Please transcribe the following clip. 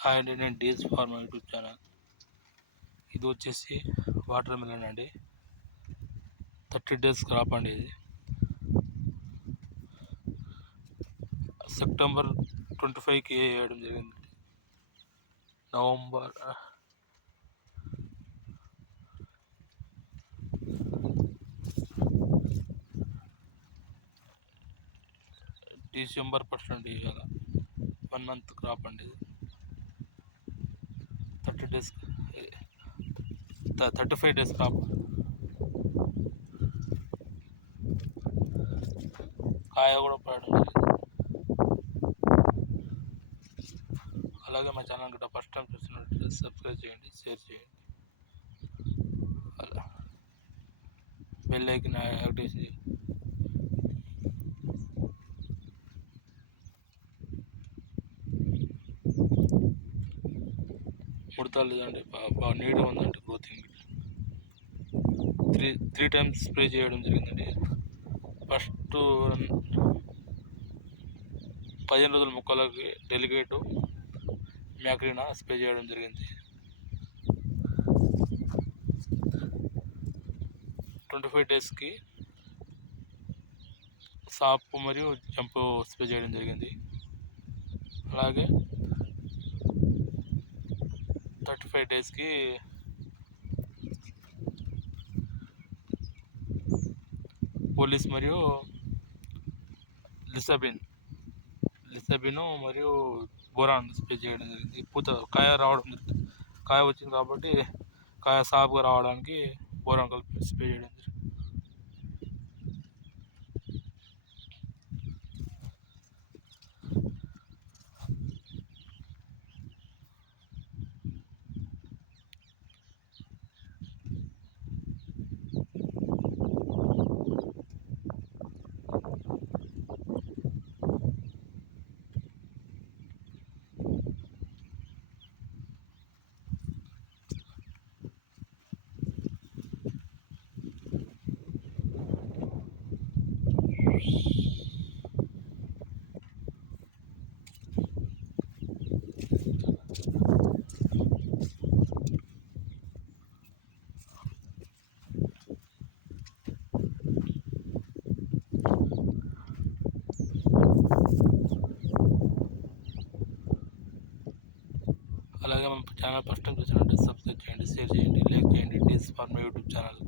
Hi అండి నేను DS pharma YouTube channel. ఇది వచ్చేసి వాటర్ మిలన్ అండి. థర్టీ డేస్ క్రాప్ అండి ఇది. సెప్టెంబర్ ట్వంటీ ఫైవ్కి వేయడం జరిగింది? నవంబర్ డిసెంబర్ ఫస్ట్ అండి ఇవాళ. వన్ మంత్ క్రాప్ అండి ఇది. Thirty days thirty five days crop కాయ కూడా పడడం జరిగింది అలాగే మా ఛానల్ కూడా ఫస్ట్ టైం చూస్తున్నట్టు సబ్స్క్రైబ్ చేయండి షేర్ చేయండి అలా బెల్ ఐకన్ యాక్టివ్ చేయండి పుడతాలు లేదండి బాగా నీట్గా ఉందండి గ్రోతింగ్. త్రీ త్రీ టైమ్స్ స్ప్రే చేయడం జరిగిందండి. ఫస్ట్ పదిహేను రోజుల మొక్కలకి డెలిగేట్ మ్యాక్రీనా స్ప్రే చేయడం జరిగింది. ట్వంటీ ఫైవ్ డేస్కి సాపు మరియు జంపు స్ప్రే చేయడం జరిగింది. అలాగే థర్టీ ఫైవ్ డేస్కి పోలీస్ మరియు లిసబిన్ లిసబిన్ మరియు బోరాన్ స్ప్రే చేయడం జరిగింది. పూత కాయ రావడం జరిగింది కాయ వచ్చింది కాబట్టి కాయ సాఫ్గా రావడానికి బోరాన్ కలిపి స్ప్రే చేయడం జరిగింది. అలాగే మన ఛానల్ ఫస్ట్ టైం చూసినట్టు సబ్స్క్రైబ్ చేయండి షేర్ చేయండి లైక్ చేయండి. డీస్ ఫార్మ్ యూట్యూబ్ ఛానల్